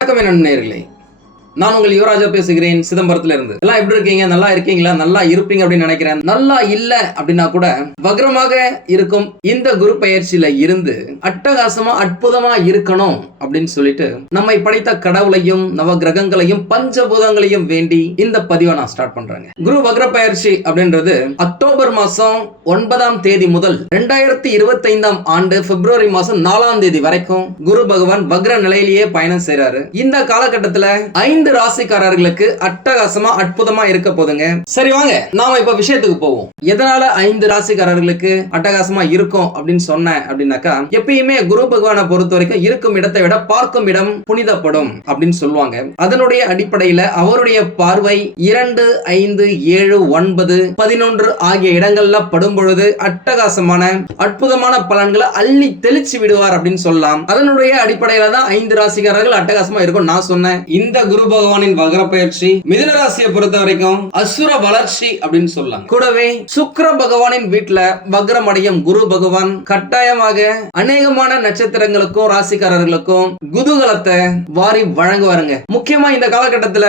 வணக்கம் என் நேர்களே நான் உங்கள் யுவராஜா பேசுகிறேன் சிதம்பரத்துல இருந்து எல்லாம் எப்படி இருக்கீங்க? நல்லா இருக்கீங்களா? நல்லா இருப்பீங்க அப்படின்னு நினைக்கிறேன். நல்லா இல்ல அப்படின்னா கூட வக்ரமாக இருக்கும் இந்த குரு பயிற்சியில இருந்து அட்டகாசமா அற்புதமா இருக்கணும் அப்படின்னு சொல்லிட்டு நம்மை படைத்த கடவுளையும் நவ கிரகங்களையும் பஞ்சபூதங்களையும் வேண்டி இந்த பதிவை நான் ஸ்டார்ட் பண்றேங்க. குரு வக்ர பயிற்சி அப்படின்றது அக்டோபர் மாசம் ஒன்பதாம் தேதி முதல் ரெண்டாயிரத்தி இருபத்தி ஐந்தாம் ஆண்டு பிப்ரவரி மாசம் நாலாம் தேதி வரைக்கும் குரு பகவான் வக்ர நிலையிலேயே பயணம் செய்றாரு. இந்த காலகட்டத்துல ஐந்து ஐந்து ராசிக்காரர்களுக்கு அட்டகாசமா அற்புதமா இருக்க போதுங்க. சரி வாங்க. நாம இப்ப விஷயத்துக்கு போவோம். எதனால ஐந்து ராசிக்காரர்களுக்கு அட்டகாசமா இருக்கும் அப்படின்னு சொன்னேன் அப்படின்னாக்கா எப்பயுமே குரு பகவானை பொறுத்த வரைக்கும் இருக்கும் இடத்தை விட பார்க்கும் இடம் புனிதப்படும் அப்படின்னு சொல்லுவாங்க. அதனுடைய அடிப்படையில அவருடைய பார்வை இரண்டு ஐந்து ஏழு ஒன்பது பதினொன்று ஆகிய இடங்கள்ல படும் பொழுது அட்டகாசமான அற்புதமான பலன்களை அள்ளி தெளிச்சு விடுவார் அப்படின்னு சொல்லலாம். அதனுடைய அடிப்படையில தான் ஐந்து ராசிக்காரர்கள் அட்டகாசமா இருக்கும் நான் சொன்னேன். இந்த குரு பகவானின் வகர பயிற்சி மிதுன ராசியை பொறுத்த வரைக்கும் அசுர வளர்ச்சி அப்படின்னு சொல்லலாம் கூடவே சுக்கர பகவானின் வீட்டுல வக்ரம் அடையும் குரு பகவான் கட்டாயமாக அநேகமான நட்சத்திரங்களுக்கும் ராசிக்காரர்களுக்கும் குதூகலத்தை வாரி வழங்குவாருங்க. முக்கியமா இந்த காலகட்டத்துல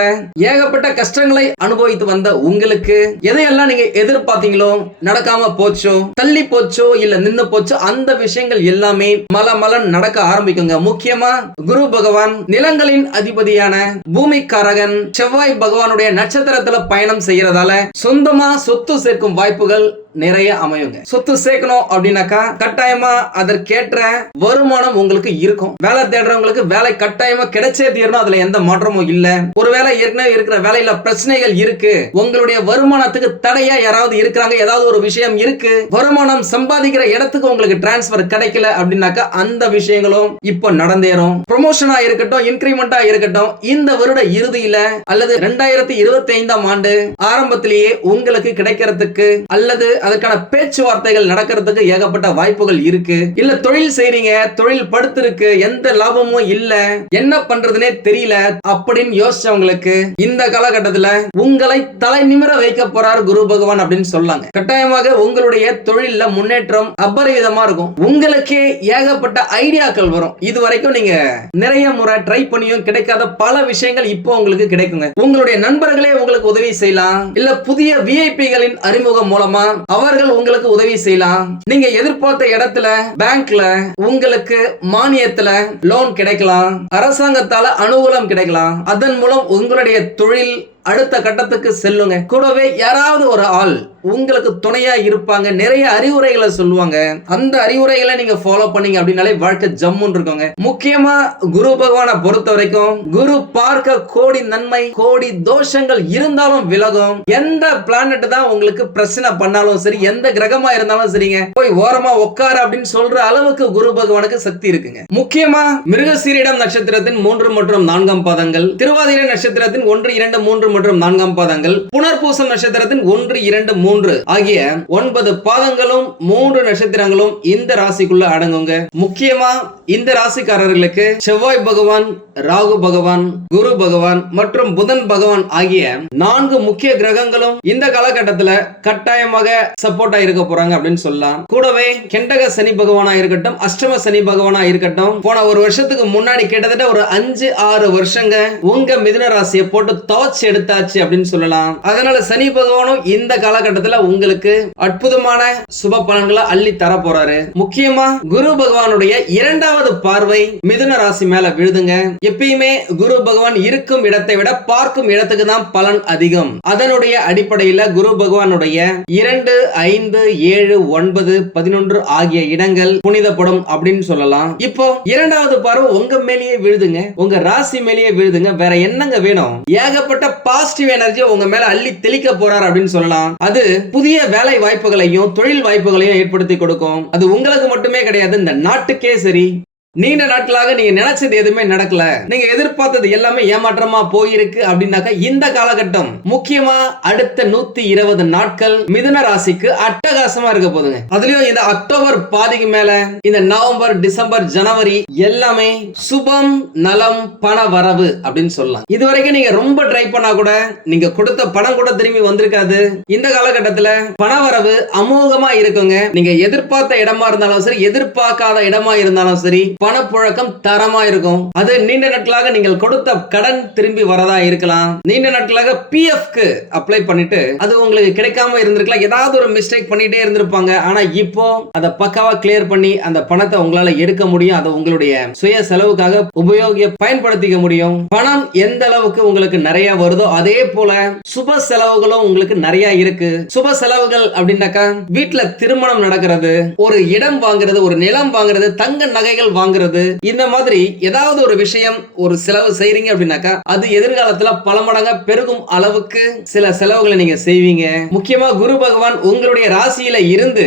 ஏகப்பட்ட கஷ்டங்களை அனுபவித்து வந்த உங்களுக்கு எதையெல்லாம் நீங்க எதிர்பார்த்தீங்களோ நடக்காம போச்சோ தள்ளி போச்சோ இல்ல நின்னு போச்சோ அந்த விஷயங்கள் எல்லாமே மல மலன் நடக்க ஆரம்பிக்குங்க. முக்கியமா குரு பகவான் நிலங்களின் அதிபதியான பூமி பூமிக்காரகன் செவ்வாய் பகவானுடைய நட்சத்திரத்துல பயணம் செய்யறதால சொந்தமா சொத்து சேர்க்கும் வாய்ப்புகள் நிறைய அமையுங்க. சொத்து சேர்க்கணும் அப்படின்னாக்கா கட்டாயமா அதற்கேற்ற வருமானம் உங்களுக்கு இருக்கும். வேலை தேடுறவங்களுக்கு வேலை கட்டாயமா கிடைச்சே தீரணும். அதுல எந்த மாற்றமும் இல்ல. ஒருவேளை ஏற்கனவே இருக்கிற வேலையில பிரச்சனைகள் இருக்கு. உங்களுடைய வருமானத்துக்கு தடையா யாராவது இருக்கிறாங்க? ஏதாவது ஒரு விஷயம் இருக்கு. வருமானம் சம்பாதிக்கிற இடத்துக்கு உங்களுக்கு டிரான்ஸ்பர் கிடைக்கல அப்படின்னாக்கா அந்த விஷயங்களும் இப்போ நடந்தேறும். ப்ரொமோஷனா இருக்கட்டும் இன்கிரிமெண்டா இருக்கட்டும் இந்த வருட இறுதியில அல்லது ரெண்டாயிரத்தி இருபத்தி ஐந்தாம் ஆண்டு ஆரம்பத்திலேயே உங்களுக்கு கிடைக்கிறதுக்கு அல்லது அதற்கான பேச்சுவார்த்தைகள் நடக்கிறதுக்கு ஏகப்பட்ட வாய்ப்புகள் இருக்கு. இல்ல தொழில் செய்றீங்க தொழில் படுத்திருக்கு எந்த லாபமும் இல்ல. என்ன பண்றதுனே தெரியல அப்படின்னு யோசிச்சவங்களுக்கு இந்த காலகட்டத்துல உங்களை தலை நிமிர வைக்க போறார் குரு பகவான் அப்படின்னு சொல்லாங்க. கட்டாயமாக உங்களுடைய தொழில முன்னேற்றம் அபரிவிதமா இருக்கும். உங்களுக்கே ஏகப்பட்ட ஐடியாக்கள் வரும். இது வரைக்கும் நீங்க நிறைய முறை ட்ரை பண்ணியும் கிடைக்காத பல விஷயங்கள் இப்போ உங்களுக்கு கிடைக்குங்க. உங்களுடைய நண்பர்களே உங்களுக்கு உதவி செய்யலாம். இல்ல புதிய விஐபிகளின் அறிமுகம் மூலமா அவர்கள் உங்களுக்கு உதவி செய்யலாம். நீங்க எதிர்பார்த்த இடத்துல பேங்க்ல உங்களுக்கு மானியத்துல லோன் கிடைக்கலாம். அரசாங்கத்தால அனுகூலம் கிடைக்கலாம். அதன் மூலம் உங்களுடைய தொழில் அடுத்த கட்டத்துக்கு செல்லுங்க. கூடவே யாராவது ஒரு ஆள் உங்களுக்கு துணையா இருப்பாங்க. நிறைய அறிவுரைகளை சொல்லுவாங்க. அந்த அறிவுரைகளை நீங்க ஃபாலோ பண்ணீங்க அப்படின்னாலே வாழ்க்கை ஜம்முன்னு இருக்கோங்க. முக்கியமா குரு பகவானை பொறுத்த வரைக்கும் குரு பார்க்க கோடி நன்மை கோடி தோஷங்கள் இருந்தாலும் விலகும். எந்த பிளானட் தான் உங்களுக்கு பிரச்சனை பண்ணாலும் சரி எந்த கிரகமா இருந்தாலும் சரிங்க. போய் ஓரமா உட்கார அப்படின்னு சொல்ற அளவுக்கு குரு பகவானுக்கு சக்தி இருக்குங்க. முக்கியமா மிருகசீரிடம் நட்சத்திரத்தின் மூன்று மற்றும் நான்காம் பாதங்கள் திருவாதிரை நட்சத்திரத்தின் ஒன்று இரண்டு மூன்று மற்றும் நான்காம் பாதங்கள். புனர்பூசம் நட்சத்திரத்தின் ஒன்று இரண்டு மூன்று ஆகிய ஒன்பது பாதங்களும் மூன்று நட்சத்திரங்களும் இந்த ராசிக்குள்ள அடங்குங்க. முக்கியமா இந்த ராசிக்காரர்களுக்கு செவ்வாய் பகவான் ராகு பகவான் குரு பகவான் மற்றும் புதன் பகவான் ஆகிய நான்கு முக்கிய கிரகங்களும் இந்த காலகட்டத்துல கட்டாயமாக சப்போர்ட்டா இருக்க போறாங்க அப்படின்னு சொல்லலாம். கூடவே கெண்டக சனி பகவானா இருக்கட்டும் அஷ்டம சனி பகவானா இருக்கட்டும் போன ஒரு வருஷத்துக்கு முன்னாடி கிட்டத்தட்ட ஒரு அஞ்சு ஆறு வருஷங்க உங்க மிதுன ராசியை போட்டு துவச்சு எடுத்து எடுத்தாச்சு அப்படின்னு சொல்லலாம். அதனால சனி பகவானும் இந்த காலகட்டத்துல உங்களுக்கு அற்புதமான சுப பலன்களை அள்ளி தர போறாரு. முக்கியமா குரு பகவானுடைய இரண்டாவது பார்வை மிதுன ராசி மேல விழுதுங்க. எப்பயுமே குரு பகவான் இருக்கும் இடத்தை விட பார்க்கும் இடத்துக்கு தான் பலன் அதிகம். அதனுடைய அடிப்படையில குரு பகவானுடைய இரண்டு ஐந்து ஏழு ஒன்பது பதினொன்று ஆகிய இடங்கள் புனிதப்படும் அப்படின்னு சொல்லலாம். இப்போ இரண்டாவது பார்வை உங்க மேலேயே விழுதுங்க. உங்க ராசி மேலேயே விழுதுங்க. வேற என்னங்க வேணும்? ஏகப்பட்ட பாசிட்டிவ் எனர்ஜி உங்க மேல அள்ளி தெளிக்க போறார் அப்படின்னு சொல்லலாம். அது புதிய வேலை வாய்ப்புகளையும் தொழில் வாய்ப்புகளையும் ஏற்படுத்தி கொடுக்கும். அது உங்களுக்கு மட்டுமே கிடையாது இந்த நாட்டுக்கே சரி. நீண்ட நாட்களாக நீங்க நினைச்சது எதுவுமே நடக்கல. நீங்க எதிர்பார்த்தது எல்லாமே ஏமாற்றமா போயிருக்கு அப்படின்னாக்கா இந்த காலகட்டம் முக்கியமா அடுத்த நூத்தி இருபது நாட்கள் மிதுன ராசிக்கு அட்டகாசமா இருக்க போதுங்க அதுலயும் இந்த அக்டோபர் பாதிக்கு மேல இந்த நவம்பர் டிசம்பர் ஜனவரி எல்லாமே சுபம் நலம் பண வரவு அப்படின்னு சொல்லலாம். இது வரைக்கும் நீங்க ரொம்ப ட்ரை பண்ணா கூட நீங்க கொடுத்த பணம் கூட திரும்பி வந்திருக்காது. இந்த காலகட்டத்துல பண வரவு அமோகமா இருக்குங்க. நீங்க எதிர்பார்த்த இடமா இருந்தாலும் சரி எதிர்பார்க்காத இடமா இருந்தாலும் சரி பணப்புழக்கம் தரமா இருக்கும். அது நீண்ட நாட்களாக நீங்கள் கொடுத்த கடன் திரும்பி வரதா இருக்கலாம். நீண்ட நாட்களாக பிஎஃப்க்கு அப்ளை பண்ணிட்டு அது உங்களுக்கு கிடைக்காம இருந்திருக்கலாம். ஏதாவது ஒரு மிஸ்டேக் பண்ணிட்டே இருந்திருப்பாங்க. ஆனா இப்போ அதை பக்காவா கிளியர் பண்ணி அந்த பணத்தை உங்களால எடுக்க முடியும். அதை உங்களுடைய சுய செலவுக்காக உபயோகி பயன்படுத்திக்க முடியும். பணம் எந்த அளவுக்கு உங்களுக்கு நிறைய வருதோ அதே போல சுப செலவுகளும் உங்களுக்கு நிறைய இருக்கு. சுப செலவுகள் அப்படின்னாக்கா வீட்டுல திருமணம் நடக்கிறது ஒரு இடம் வாங்குறது ஒரு நிலம் வாங்குறது தங்க நகைகள் வாங்குறது. இந்த மாதிரி ஏதாவது ஒரு விஷயம் ஒரு செலவு செய்றீங்க அப்படின்னாக்கா அது எதிர்காலத்துல பல மடங்கா பெருகும் அளவுக்கு சில செலவுகளை நீங்க செய்வீங்க. முக்கியமா குரு பகவான் உங்களுடைய ராசியில இருந்து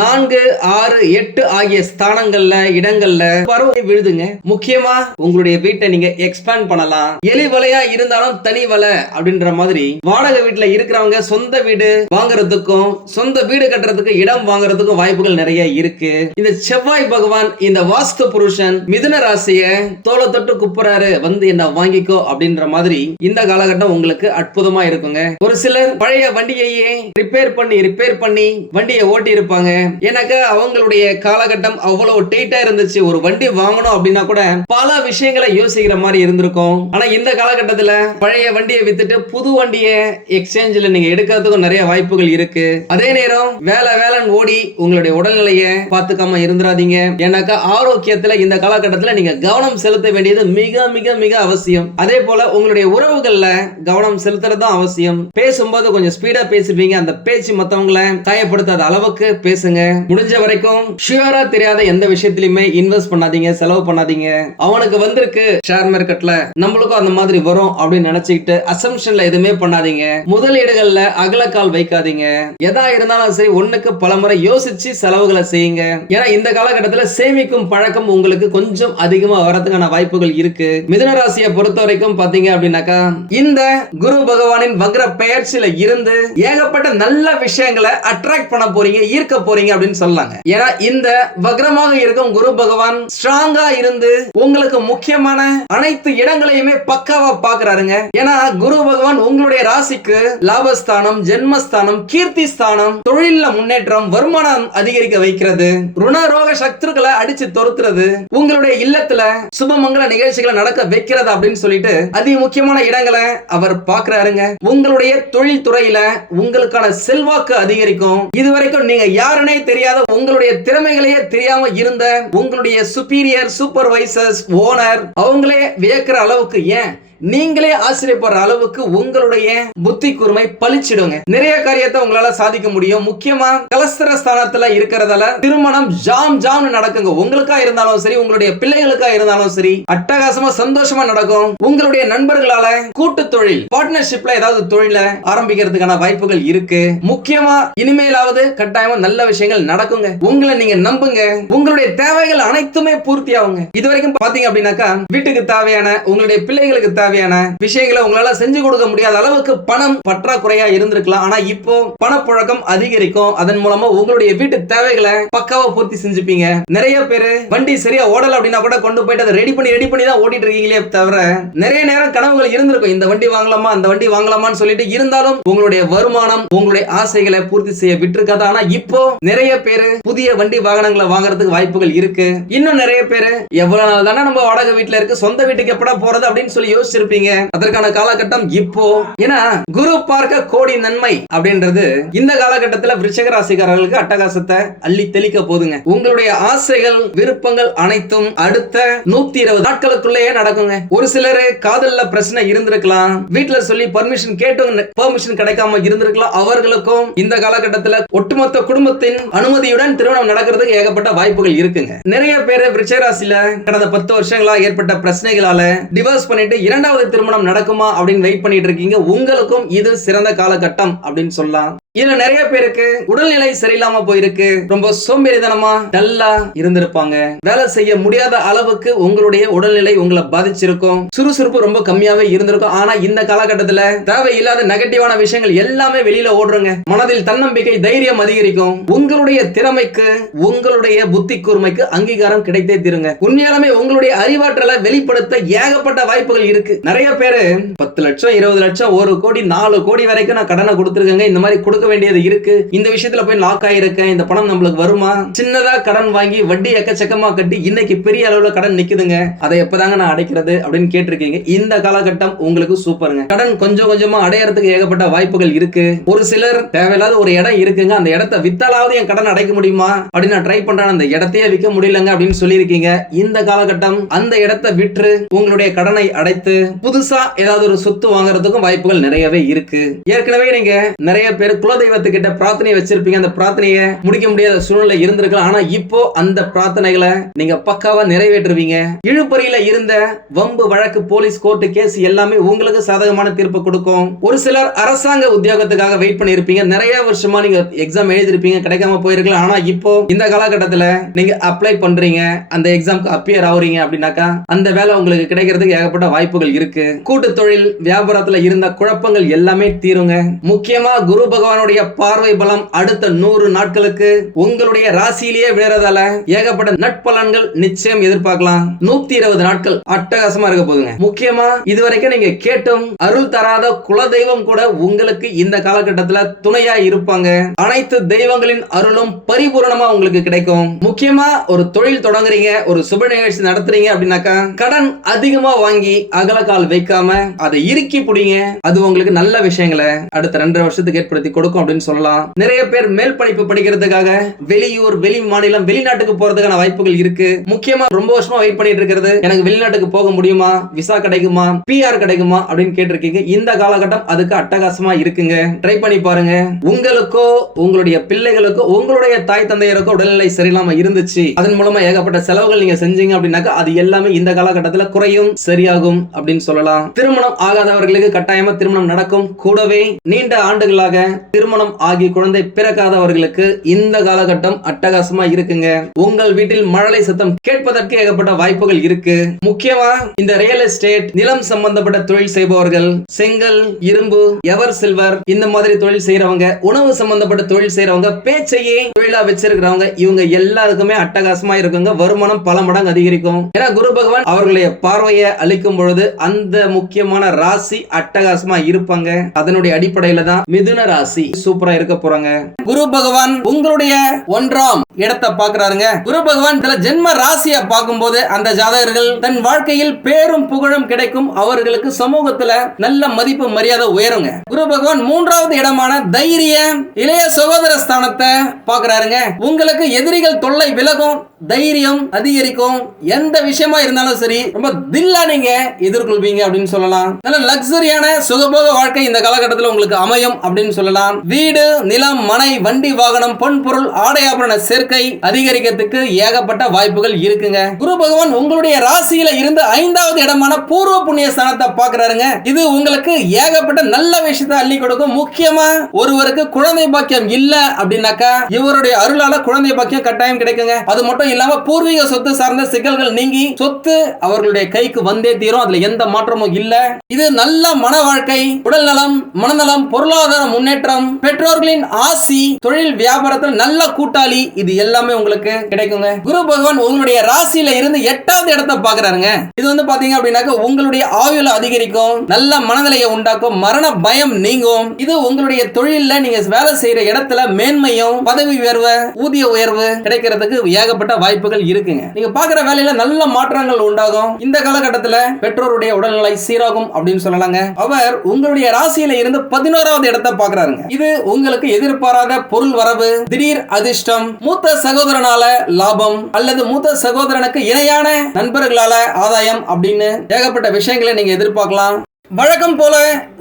நான்கு ஆறு எட்டு ஆகிய ஸ்தானங்கள்ல இடங்கள்ல பருவம் விழுதுங்க. முக்கியமா உங்களுடைய வீட்டை நீங்க எக்ஸ்பேண்ட் பண்ணலாம். எலி வலையா இருந்தாலும் தனி வலை அப்படின்ற மாதிரி வாடகை வீட்டுல இருக்கிறவங்க சொந்த வீடு வாங்குறதுக்கும் சொந்த வீடு கட்டுறதுக்கு இடம் வாங்குறதுக்கும் வாய்ப்புகள் நிறைய இருக்கு. இந்த செவ்வாய் பகவான் இந்த வாஸ்து புருஷன் மிதுன ராசிய தோலை தொட்டு குப்புறாரு வந்து என்ன வாங்கிக்கோ அப்படின்ற மாதிரி இந்த காலகட்டம் உங்களுக்கு அற்புதமா இருக்குங்க. ஒரு சிலர் பழைய வண்டியையே ரிப்பேர் பண்ணி ரிப்பேர் பண்ணி வண்டியை ஓட்டி இருப்பாங்க எனக்கு அவங்களுடைய காலகட்டம் அவ்வளவு டைட்டா இருந்துச்சு. ஒரு வண்டி வாங்கணும் அப்படின்னா கூட பல விஷயங்களை யோசிக்கிற மாதிரி இருந்திருக்கும். ஆனா இந்த காலகட்டத்துல பழைய வண்டியை வித்துட்டு புது வண்டியை எக்ஸ்சேஞ்சில் நீங்க எடுக்கிறதுக்கும் நிறைய வாய்ப்புகள் இருக்கு. அதே நேரம் வேலை வேலைன்னு ஓடி உங்களுடைய உடல்நிலையை பார்த்துக்காம இருந்துடாதீங்க ஏன்னாக்கா ஆரோக்கியத்துல இந்த காலகட்டத்தில் நீங்க கவனம் செலுத்த வேண்டியது மிக மிக மிக அவசியம். அதே போல உங்களுடைய உறவுகள்ல கவனம் செலுத்துறதும் அவசியம். பேசும்போது கொஞ்சம் ஸ்பீடா பேசுவீங்க அந்த பேச்சு மத்தவங்களை காயப்படுத்தாத அளவுக்கு பேசுங்க. முடிஞ்ச வரைக்கும் ஷியூரா தெரியாத எந்த விஷயத்திலுமே இன்வெஸ்ட் பண்ணாதீங்க செலவு பண்ணாதீங்க. அவனுக்கு வந்திருக்கு ஷேர் மார்க்கெட்ல நம்மளுக்கும் அந்த மாதிரி வரும் அப்படின்னு நினைச்சுக்கிட்டு அசம்ஷன்ல எதுவுமே பண்ணாதீங்க. முதலீடுகள்ல அகலக்கால் வைக்காதீங்க. எதா இருந்தாலும் சரி ஒண்ணுக்கு பல முறை யோசிச்சு செலவுகளை செய்யுங்க. ஏன்னா இந்த காலகட்டத்தில் சேமிக்கும் பழக்கம் உங்க உங்களுக்கு கொஞ்சம் அதிகமா வரதுக்கான வாய்ப்புகள் இருக்கு. மிதுன ராசியை பொறுத்த வரைக்கும் பாத்தீங்க அப்படின்னாக்கா இந்த குரு பகவானின் வக்ர பெயர்ச்சியில இருந்து ஏகப்பட்ட நல்ல விஷயங்களை அட்ராக்ட் பண்ண போறீங்க ஈர்க்க போறீங்க அப்படின்னு சொல்லலாங்க ஏன்னா இந்த வக்ரமாக இருக்கும் குரு பகவான் ஸ்ட்ராங்கா இருந்து உங்களுக்கு முக்கியமான அனைத்து இடங்களையுமே பக்காவா பாக்குறாருங்க ஏன்னா குரு பகவான் உங்களுடைய ராசிக்கு லாபஸ்தானம் ஜென்மஸ்தானம் கீர்த்தி ஸ்தானம் தொழில முன்னேற்றம் வருமானம் அதிகரிக்க வைக்கிறது. ருணரோக சக்திகளை அடிச்சு துரத்துறது உங்களுடைய இல்லத்துல சுபமங்கல நிகழ்ச்சிகளை நடக்க வைக்கிறது அப்படின்னு சொல்லிட்டு அதி முக்கியமான இடங்களை அவர் பாக்குறாருங்க உங்களுடைய தொழில் துறையில உங்களுக்கான செல்வாக்கு அதிகரிக்கும். இதுவரைக்கும் நீங்க யாருன்னே தெரியாத உங்களுடைய திறமைகளையே தெரியாம இருந்த உங்களுடைய சுப்பீரியர் சூப்பர்வைசர்ஸ் ஓனர் அவங்களே வியக்கிற அளவுக்கு ஏன் நீங்களே ஆச்சரியப்படுற அளவுக்கு உங்களுடைய புத்தி கூர்மை பழிச்சிடுங்க நிறைய காரியத்தை உங்களால சாதிக்க முடியும். முக்கியமா கலஸ்தர ஸ்தானத்துல இருக்கிறதால திருமணம் ஜாம் ஜாம் நடக்குங்க. உங்களுக்கா இருந்தாலும் சரி உங்களுடைய பிள்ளைகளுக்கா இருந்தாலும் சரி அட்டகாசமா சந்தோஷமா நடக்கும். உங்களுடைய நண்பர்களால கூட்டு தொழில் பார்ட்னர்ஷிப்ல ஏதாவது தொழில ஆரம்பிக்கிறதுக்கான வாய்ப்புகள் இருக்கு. முக்கியமா இனிமேலாவது கட்டாயமா நல்ல விஷயங்கள் நடக்குங்க. உங்களை நீங்க நம்புங்க. உங்களுடைய தேவைகள் அனைத்துமே பூர்த்தி ஆகுங்க. இது வரைக்கும் பாத்தீங்க அப்படின்னாக்கா வீட்டுக்கு தேவையான உங்களுடைய பிள்ளைகளுக்கு தேவையான விஷயங்களை உங்களால செஞ்சு கொடுக்க முடியாத அளவுக்கு பணம் பற்றாக்குறையா இருந்திருக்கலாம். ஆனா இப்போ பணப்புழக்கம் அதிகரிக்கும். அதன் மூலமா உங்களுடைய வீட்டு தேவைகளை பக்காவா பூர்த்தி செஞ்சுப்பீங்க. நிறைய பேரு வண்டி சரியா ஓடல அப்படின்னா கூட கொண்டு போயிட்டு அதை ரெடி பண்ணி ரெடி பண்ணி தான் ஓட்டிட்டு இருக்கீங்களே தவிர நிறைய நேரம் கனவுகள் இருந்திருக்கும். இந்த வண்டி வாங்கலாமா அந்த வண்டி வாங்கலாமான்னு சொல்லிட்டு இருந்தாலும் உங்களுடைய வருமானம் உங்களுடைய ஆசைகளை பூர்த்தி செய்ய விட்டுருக்காது. ஆனா இப்போ நிறைய பேரு புதிய வண்டி வாகனங்களை வாங்குறதுக்கு வாய்ப்புகள் இருக்கு. இன்னும் நிறைய பேரு எவ்வளவு நாள் தானே நம்ம வாடகை வீட்டுல இருக்கு சொந்த வீட்டுக்கு எப்படா போறது அப்படின்னு சொல்லி யோசிச்சிருப்பீங்க அதற்கான காலகட்டம் இப்போ. ஏன்னா குரு பார்க்க கோடி நன்மை அப்படின்றது இந்த காலகட்டத்துல விருச்சக ராசிக்காரர்களுக்கு அட்டகாசத்தை அள்ளி தெளிக்க போதுங்க. உங்களுடைய ஆசைகள் விருப்பங்கள் அனைத்தும் அடுத்த நூத்தி இருபது நாட்களுக்குள்ளேயே நடக்குங்க. ஒரு சிலர் காதல்ல பிரச்சனை இருந்திருக்கலாம். வீட்டுல சொல்லி பர்மிஷன் கேட்டு பெர்மிஷன் கிடைக்காம இருந்திருக்கலாம். அவர்களுக்கும் இந்த காலகட்டத்துல ஒட்டுமொத்த குடும்பத்தின் அனுமதியுடன் திருமணம் நடக்கிறதுக்கு ஏகப்பட்ட வாய்ப்புகள் இருக்குங்க. நிறைய பேர் விருச்சராசில கடந்த பத்து வருஷங்களா ஏற்பட்ட பிரச்சனைகளால டிவோர்ஸ் பண்ணிட்டு இரண்டு இரண்டாவது திருமணம் நடக்குமா அப்படின்னு வெயிட் பண்ணிட்டு இருக்கீங்க. உங்களுக்கும் இது சிறந்த காலகட்டம் அப்படின்னு சொல்லலாம். இதுல நிறைய பேருக்கு உடல்நிலை சரியில்லாம போயிருக்கு. ரொம்ப சோம்பேறிதனமா டல்லா இருந்திருப்பாங்க. வேலை செய்ய முடியாத அளவுக்கு உங்களுடைய உடல்நிலை உங்களை பாதிச்சிருக்கும். சுறுசுறுப்பு ரொம்ப கம்மியாவே இருந்திருக்கும். ஆனா இந்த காலகட்டத்துல தேவையில்லாத நெகட்டிவான விஷயங்கள் எல்லாமே வெளியில ஓடுறங்க. மனதில் தன்னம்பிக்கை தைரியம் அதிகரிக்கும். உங்களுடைய திறமைக்கு உங்களுடைய புத்தி கூர்மைக்கு அங்கீகாரம் கிடைத்தே தீருங்க. உண்மையாலுமே உங்களுடைய அறிவாற்றலை வெளிப்படுத்த ஏகப்பட்ட வாய்ப்புகள் இருக்கு. நிறைய பேரு பத்து லட்சம் இருபது லட்சம் ஒரு கோடி நாலு கோடி வரைக்கும் நான் கடனை கொடுத்துருக்கேங்க. இந்த மாதிரி கொடுக்க கொடுக்க வேண்டியது இருக்கு. இந்த விஷயத்துல போய் லாக் ஆயிருக்கேன். இந்த பணம் நம்மளுக்கு வருமா? சின்னதா கடன் வாங்கி வட்டி எக்கச்சக்கமா கட்டி இன்னைக்கு பெரிய அளவுல கடன் நிக்குதுங்க. அதை எப்பதாங்க நான் அடைக்கிறது அப்படின்னு கேட்டிருக்கீங்க. இந்த காலகட்டம் உங்களுக்கு சூப்பருங்க. கடன் கொஞ்சம் கொஞ்சமா அடையறதுக்கு ஏகப்பட்ட வாய்ப்புகள் இருக்கு. ஒரு சிலர் தேவையில்லாத ஒரு இடம் இருக்குங்க. அந்த இடத்த வித்தாலாவது என் கடன் அடைக்க முடியுமா? அப்படின்னு நான் ட்ரை பண்றேன். அந்த இடத்தையே விற்க முடியலங்க அப்படின்னு சொல்லியிருக்கீங்க. இந்த காலகட்டம் அந்த இடத்தை விற்று உங்களுடைய கடனை அடைத்து புதுசா ஏதாவது ஒரு சொத்து வாங்குறதுக்கும் வாய்ப்புகள் நிறையவே இருக்கு. ஏற்கனவே நீங்க நிறைய பேர் குலதெய்வத்துக்கிட்ட பிரார்த்தனை வச்சிருப்பீங்க. அந்த பிரார்த்தனையை முடிக்க முடியாத சூழ்நிலை இருந்திருக்கலாம். ஆனா இப்போ அந்த பிரார்த்தனைகளை நீங்க பக்காவா நிறைவேற்றுவீங்க. இழுப்பறையில இருந்த வம்பு வழக்கு போலீஸ் கோர்ட்டு கேஸ் எல்லாமே உங்களுக்கு சாதகமான தீர்ப்பு கொடுக்கும். ஒரு சிலர் அரசாங்க உத்தியோகத்துக்காக வெயிட் பண்ணிருப்பீங்க நிறைய வருஷமா நீங்க எக்ஸாம் எழுதிருப்பீங்க கிடைக்காம போயிருக்கலாம். ஆனா இப்போ இந்த காலகட்டத்துல நீங்க அப்ளை பண்றீங்க. அந்த எக்ஸாம்க்கு அப்பியர் ஆகுறீங்க அப்படின்னாக்கா அந்த வேலை உங்களுக்கு கிடைக்கிறதுக்கு ஏகப்பட்ட வாய்ப்புகள் இருக்கு. கூட்டு தொழில் வியாபாரத்துல இருந்த குழப்பங்கள் எல்லாமே தீருங்க. முக்கியமா குரு பகவானுடைய பார்வை பலம் அடுத்த நூறு நாட்களுக்கு உங்களுடைய ராசியிலேயே விழறதால ஏகப்பட்ட நட்பலன்கள் நிச்சயம் எதிர்பார்க்கலாம். நூத்தி இருபது நாட்கள் அட்டகாசமா இருக்க போகுதுங்க. முக்கியமா இதுவரைக்கும் நீங்க கேட்டும் அருள் தராத குலதெய்வம் கூட உங்களுக்கு இந்த காலகட்டத்துல துணையா இருப்பாங்க. அனைத்து தெய்வங்களின் அருளும் பரிபூரணமா உங்களுக்கு கிடைக்கும். முக்கியமா ஒரு தொழில் தொடங்குறீங்க ஒரு சுப நிகழ்ச்சி நடத்துறீங்க அப்படின்னாக்கா கடன் அதிகமா வாங்கி அகலக்கால் வைக்காம அதை இறுக்கி புடிங்க. அது உங்களுக்கு நல்ல விஷயங்களை அடுத்த ரெண்டரை வருஷத்துக்கு ஏற்படுத்தி கொடுக்கும். அப்படின்னு சொல்லலாம். நிறைய பேர் மேல் படிப்பு படிக்கிறதுக்காக வெளியூர் வெளி மாநிலம் வெளிநாட்டுக்கு போறதுக்கான வாய்ப்புகள் இருக்கு. முக்கியமா ரொம்ப வருஷமா வெயிட் பண்ணிட்டு இருக்கிறது. எனக்கு வெளிநாட்டுக்கு போக முடியுமா? விசா கிடைக்குமா? பிஆர் கிடைக்குமா? அப்படின்னு கேட்டிருக்கீங்க. இந்த காலகட்டம் அதுக்கு அட்டகாசமா இருக்குங்க. ட்ரை பண்ணி பாருங்க. உங்களுக்கோ உங்களுடைய பிள்ளைகளுக்கோ உங்களுடைய தாய் தந்தையருக்கோ உடல்நிலை சரியில்லாம இருந்துச்சு. அதன் மூலமா ஏகப்பட்ட செலவுகள் நீங்க செஞ்சீங்க அப்படின்னாக்கா அது எல்லாமே இந்த காலகட்டத்தில் குறையும் சரியாகும் அப்படின்னு சொல்லலாம். திருமணம் ஆகாதவர்களுக்கு கட்டாயமா திருமணம் நடக்கும். கூடவே நீண்ட ஆண்டுகளாக திருமணம் ஆகி குழந்தை பிறக்காதவர்களுக்கு இந்த காலகட்டம் அட்டகாசமா இருக்குங்க. உங்கள் வீட்டில் மழலை சத்தம் கேட்பதற்கு ஏகப்பட்ட வாய்ப்புகள் இருக்கு. முக்கியமா இந்த ரியல் எஸ்டேட் நிலம் சம்பந்தப்பட்ட தொழில் செய்பவர்கள் செங்கல் இரும்பு எவர் சில்வர் இந்த மாதிரி தொழில் செய்யறவங்க உணவு சம்பந்தப்பட்ட தொழில் செய்யறவங்க பேச்சையே தொழிலா வச்சிருக்கிறவங்க இவங்க எல்லாருக்குமே அட்டகாசமா இருக்குங்க. வருமானம் பல மடங்கு அதிகரிக்கும். ஏன்னா குரு பகவான் அவர்களுடைய பார்வையை அளிக்கும் பொழுது அந்த முக்கியமான ராசி அட்டகாசமா இருப்பாங்க. அதனுடைய அடிப்படையில தான் மிதுன ராசி சூப்பரா இருக்க போறாங்க. குரு பகவான் உங்களுடைய ஒன்றாம் இடத்தை பாக்குறாருங்க குரு பகவான் இதுல ஜென்ம ராசியை பார்க்கும்போது அந்த ஜாதகர்கள் தன் வாழ்க்கையில் பேரும் புகழும் கிடைக்கும். அவர்களுக்கு சமூகத்துல நல்ல மதிப்பு மரியாதை உயருங்க. குரு பகவான் மூன்றாவது இடமான தைரிய இளைய சகோதர ஸ்தானத்தை பாக்குறாருங்க உங்களுக்கு எதிரிகள் தொல்லை விலகும். தைரியம் அதிகரிக்கும். எந்த விஷயமா இருந்தாலும் சரி ரொம்ப தில்லா நீங்க எதிர்கொள்வீங்க அப்படின்னு சொல்லலாம். நல்ல லக்ஸரியான சுகபோக வாழ்க்கை இந்த காலகட்டத்தில் உங்களுக்கு அமையும் அப்படின்னு சொல்லலாம். வீடு நிலம் மனை வண்டி வாகனம் பொன் பொருள் ஆடை ஆபரண சேர்க்கை அதிகரிக்கிறதுக்கு ஏகப்பட்ட வாய்ப்புகள் இருக்குங்க. குரு பகவான் உங்களுடைய ராசியில இருந்து ஐந்தாவது இடமான பூர்வ புண்ணிய ஸ்தானத்தை பாக்குறாருங்க இது உங்களுக்கு ஏகப்பட்ட நல்ல விஷயத்தை அள்ளி கொடுக்கும். முக்கியமா ஒருவருக்கு குழந்தை பாக்கியம் இல்ல அப்படின்னாக்கா இவருடைய அருளால குழந்தை பாக்கியம் கட்டாயம் கிடைக்குங்க. அது மட்டும் இல்லாம பூர்வீக சொத்து சார்ந்த சிக்கல்கள் நீங்கி சொத்து அவர்களுடைய கைக்கு வந்தே தீரும். அதுல எந்த மாற்றமும் இல்ல. இது நல்ல மன வாழ்க்கை உடல் நலம் மனநலம் பொருளாதார முன்னேற்றம் பெற்றோர்களின் ஆசி தொழில் வியாபாரத்தில் நல்ல கூட்டாளி இது எல்லாமே உங்களுக்கு கிடைக்குங்க. குரு பகவான் உங்களுடைய ராசியில இருந்து எட்டாவது இடத்தை பாக்குறாருங்க இது வந்து பாத்தீங்க அப்படின்னாக்க உங்களுடைய ஆயுள் அதிகரிக்கும் நல்ல மனநிலையை உண்டாக்கும் மரண பயம் நீங்கும். இது உங்களுடைய தொழில நீங்க வேலை செய்யற இடத்துல மேன்மையும் பதவி உயர்வு ஊதிய உயர்வு கிடைக்கிறதுக்கு ஏகப்பட்ட வாய்ப்புகள் இருக்குங்க. நீங்க பாக்குற வேலையில நல்ல மாற்றங்கள் உண்டாகும். இந்த காலகட்டத்துல பெற்றோருடைய உடல்நிலை சீராகும் அப்படின்னு சொல்லலாங்க. அவர் உங்களுடைய ராசியில இருந்து பதினோராவது இடத்தை பாக்குறாருங்க. இது உங்களுக்கு எதிர்பாராத பொருள் வரவு திடீர் அதிர்ஷ்டம் மூத்த சகோதரனால லாபம் அல்லது மூத்த சகோதரனுக்கு இணையான நண்பர்களால ஆதாயம் அப்படின்னு ஏகப்பட்ட விஷயங்களை நீங்க எதிர்பார்க்கலாம். வழக்கம் போல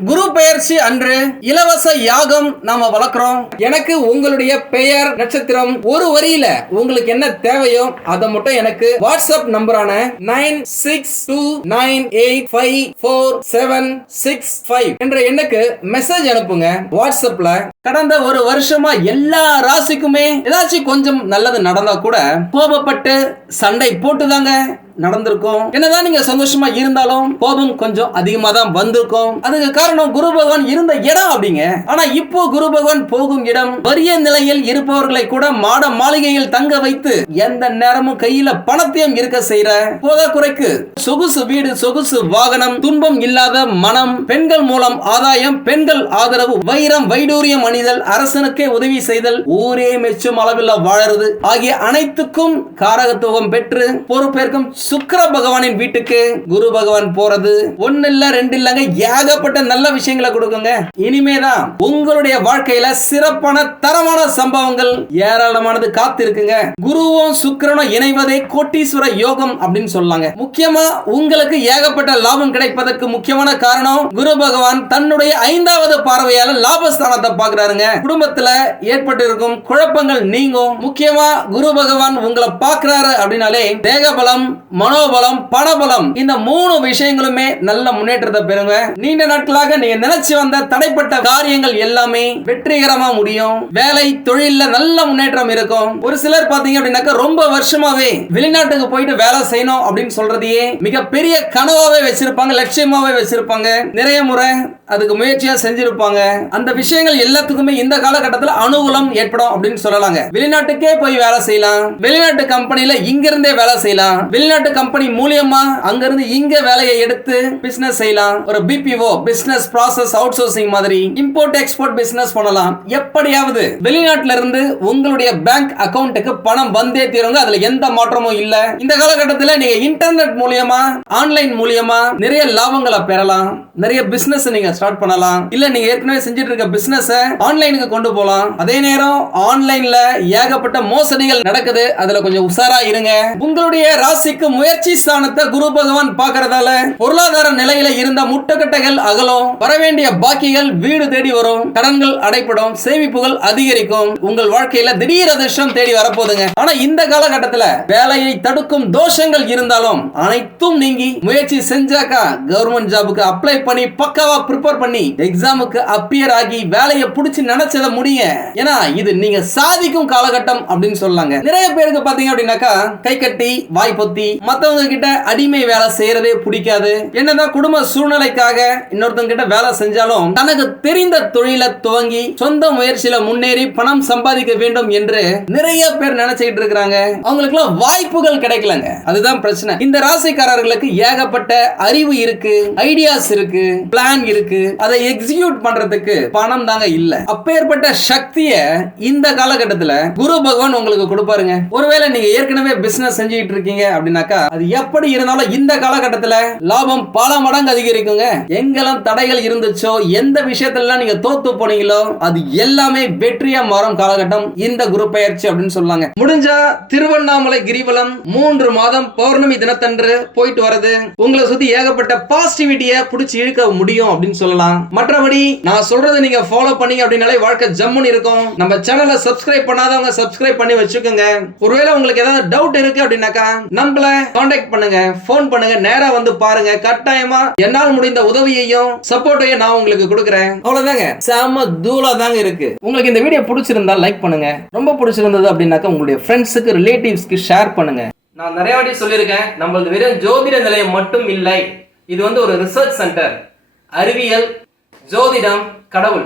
குரு பெயர்ச்சி அன்று இலவச யாகம் நாம வளர்க்குறோம். எனக்கு உங்களுடைய பெயர் நட்சத்திரம் ஒரு வரியில உங்களுக்கு என்ன தேவையோ அதை மட்டும் எனக்கு WhatsApp நம்பரான nine six two nine eight five four seven six five என்ற எண்ணுக்கு மெசேஜ் அனுப்புங்க. வாட்ஸ்அப்ல கடந்த ஒரு வருஷமா எல்லா ராசிக்குமே ஏதாச்சும் கொஞ்சம் நல்லது நடந்தா கூட கோபப்பட்டு சண்டை போட்டுதாங்க நடந்திருக்கும். என்னதான் நீங்க சந்தோஷமா இருந்தாலும் கோபம் கொஞ்சம் அதிகமா தான் வந்திருக்கும். அதுக்கு காரணம் குரு பகவான் இருந்த இடம் அப்படிங்க. ஆனா இப்போ குரு பகவான் போகும் இடம் வறிய நிலையில் இருப்பவர்களை கூட மாட மாளிகையில் தங்க வைத்து எந்த நேரமும் கையில பணத்தையும் இருக்க செய்யற போதாக்குறைக்கு சொகுசு வீடு சொகுசு வாகனம் துன்பம் இல்லாத மனம் பெண்கள் மூலம் ஆதாயம் பெண்கள் ஆதரவு வைரம் வைடூரியம் பணிதல் அரசனுக்கே உதவி செய்தல் ஊரே மெச்சும் அளவில் வாழறது. ஆகிய அனைத்துக்கும் காரகத்துவம் பெற்று பொறுப்பேற்கும் சுக்கர பகவானின் வீட்டுக்கு குரு பகவான் போறது. ஒன்னு இல்ல ரெண்டு இல்லங்க ஏகப்பட்ட நல்ல விஷயங்களை கொடுக்குங்க. இனிமேதான் உங்களுடைய வாழ்க்கையில சிறப்பான தரமான சம்பவங்கள் ஏராளமானது காத்து இருக்குங்க குருவும் சுக்கிரனும் இணைவதே கோட்டீஸ்வர யோகம் அப்படின்னு சொல்லாங்க. முக்கியமா உங்களுக்கு ஏகப்பட்ட லாபம் கிடைப்பதற்கு முக்கியமான காரணம் குரு பகவான் தன்னுடைய ஐந்தாவது பார்வையால லாபஸ்தானத்தை பாக்குறாருங்க குடும்பத்துல ஏற்பட்டு இருக்கும் குழப்பங்கள் நீங்கும். முக்கியமா குரு பகவான் உங்களை பாக்குறாரு அப்படின்னாலே தேகபலம் மனோபலம் பணபலம் இந்த மூணு விஷயங்களுமே நல்ல முன்னேற்றத்தை பெறுங்க. நீண்ட நாட்களாக நீங்க நினைச்சு வந்த தடைப்பட்ட காரியங்கள் எல்லாமே வெற்றிகரமா முடியும். வேலை தொழில நல்ல முன்னேற்றம் இருக்கும். ஒரு சிலர் பாத்தீங்க அப்படின்னாக்கா ரொம்ப வருஷமாவே வெளிநாட்டுக்கு போயிட்டு வேலை செய்யணும் அப்படின்னு சொல்றதையே மிகப்பெரிய கனவாவே வச்சிருப்பாங்க லட்சியமாவே வச்சிருப்பாங்க. நிறைய முறை அதுக்கு முயற்சியா செஞ்சிருப்பாங்க. அந்த விஷயங்கள் எல்லாத்தையும் இந்த காலகட்டத்தில் அனுகூலம் ஏற்படும் அப்படின்னு சொல்லலாங்க. வெளிநாட்டுக்கே போய் வேலை செய்யலாம். வெளிநாட்டு கம்பெனியில இங்க இருந்தே வேலை செய்யலாம். வெளிநாட்டு கம்பெனி மூலியமா அங்க இருந்து இங்க வேலையை எடுத்து பிசினஸ் செய்யலாம். ஒரு BPO business process outsourcing மாதிரி இம்போர்ட் எக்ஸ்போர்ட் பிசினஸ் பண்ணலாம். எப்படியாவது வெளிநாட்டுல இருந்து உங்களுடைய பேங்க் அக்கவுண்ட்டுக்கு பணம் வந்தே தீருங்க. அதுல எந்த மாற்றமும் இல்ல. இந்த காலகட்டத்தில் நீங்க இன்டர்நெட் மூலியமா ஆன்லைன் மூலியமா நிறைய லாபங்களை பெறலாம். நிறைய பிசினஸ் நீங்க ஸ்டார்ட் பண்ணலாம். இல்ல நீங்க ஏற்கனவே செஞ்சுட்டு இருக்க பிசினஸ் ஆன்லைனுக்கு கொண்டு போகலாம் அதே நேரம் ஆன்லைன்ல ஏகப்பட்ட மோசடிகள் நடக்குது. அதுல கொஞ்சம் உஷாரா இருங்க. உங்களுடைய ராசிக்கு முயற்சி ஸ்தானத்தை குரு பகவான் பாக்குறதால பொருளாதார நிலையில இருந்த முட்டுக்கட்டைகள் அகலும். வரவேண்டிய பாக்கிகள் வீடு தேடி வரும். கடன்கள் அடைப்படும். சேமிப்புகள் அதிகரிக்கும். உங்கள் வாழ்க்கையில திடீர் அதிர்ஷ்டம் தேடி வரப்போகுதுங்க. ஆனா இந்த காலகட்டத்துல வேலையை தடுக்கும் தோஷங்கள் இருந்தாலும் அனைத்தும் நீங்கி முயற்சி செஞ்சாக்கா கவர்மெண்ட் ஜாபுக்கு அப்ளை பண்ணி பக்காவா ப்ரிப்பேர் பண்ணி எக்ஸாமுக்கு அப்பியர் ஆகி வேலையை பிடிச்சி நினைச்சத முடிய. ஏன்னா இது நீங்க சாதிக்கும் காலகட்டம் அப்படின்னு சொல்லாங்க. நிறைய பேருக்கு பாத்தீங்க அப்படின்னாக்கா கை கட்டி வாய் பொத்தி மத்தவங்க கிட்ட அடிமை வேலை செய்யறதே பிடிக்காது. என்னதான் குடும்ப சூழ்நிலைக்காக இன்னொருத்தவங்க கிட்ட வேலை செஞ்சாலும் தனக்கு தெரிந்த தொழிலை துவங்கி சொந்த முயற்சியில முன்னேறி பணம் சம்பாதிக்க வேண்டும் என்று நிறைய பேர் நினைச்சுக்கிட்டு இருக்கிறாங்க. அவங்களுக்கு வாய்ப்புகள் கிடைக்கலங்க. அதுதான் பிரச்சனை. இந்த ராசிக்காரர்களுக்கு ஏகப்பட்ட அறிவு இருக்கு ஐடியாஸ் இருக்கு பிளான் இருக்கு. அதை எக்ஸிக்யூட் பண்றதுக்கு பணம் தாங்க இல்ல. அப்பேற்பட்ட சக்திய இந்த காலகட்டத்துல குரு பகவான் உங்களுக்கு கொடுப்பாருங்க. ஒருவேளை நீங்க ஏற்கனவே பிசினஸ் செஞ்சுக்கிட்டு இருக்கீங்க அப்படின்னாக்கா அது எப்படி இருந்தாலும் இந்த காலகட்டத்துல லாபம் பல மடங்கு அதிகரிக்குங்க. எங்கெல்லாம் தடைகள் இருந்துச்சோ எந்த விஷயத்துல நீங்க தோத்து போனீங்களோ அது எல்லாமே வெற்றியா மாறும் காலகட்டம். இந்த குரு பயிற்சி அப்படின்னு சொல்லாங்க முடிஞ்சா திருவண்ணாமலை கிரிவலம் மூன்று மாதம் பௌர்ணமி தினத்தன்று போயிட்டு வரது உங்களை சுத்தி ஏகப்பட்ட பாசிட்டிவிட்டிய புடிச்சு இழுக்க முடியும் அப்படின்னு சொல்லலாம். மற்றபடி நான் சொல்றதை நீங்க ஃபாலோ பண்ணீங்க அப்படின்னாலே வாழ்க்கை ஜம்முன்னு இருக்கும். நம்ம சேனலை சப்ஸ்கிரைப் பண்ணாதவங்க சப்ஸ்கிரைப் பண்ணி வச்சுக்கோங்க. ஒருவேளை உங்களுக்கு ஏதாவது டவுட் இருக்கு அப்படின்னாக்கா நம்மள காண்டாக்ட் பண்ணுங்க. ஃபோன் பண்ணுங்க. நேரா வந்து பாருங்க. கட்டாயமா என்னால் முடிந்த உதவியையும் சப்போர்ட்டையும் நான் உங்களுக்கு கொடுக்குறேன். அவ்வளவுதாங்க. செம தூளா தாங்க இருக்கு. உங்களுக்கு இந்த வீடியோ பிடிச்சிருந்தா லைக் பண்ணுங்க. ரொம்ப பிடிச்சிருந்தது அப்படின்னாக்கா உங்களுடைய ஃப்ரெண்ட்ஸுக்கு ரிலேட்டிவ்ஸ்க்கு ஷேர் பண்ணுங்க. நான் நிறைய வாட்டி சொல்லியிருக்கேன். நம்மளது வெறும் ஜோதிட நிலையம் மட்டும் இல்லை. இது வந்து ஒரு ரிசர்ச் சென்டர் அறிவியல் ஜோதிடம் கடவுள்.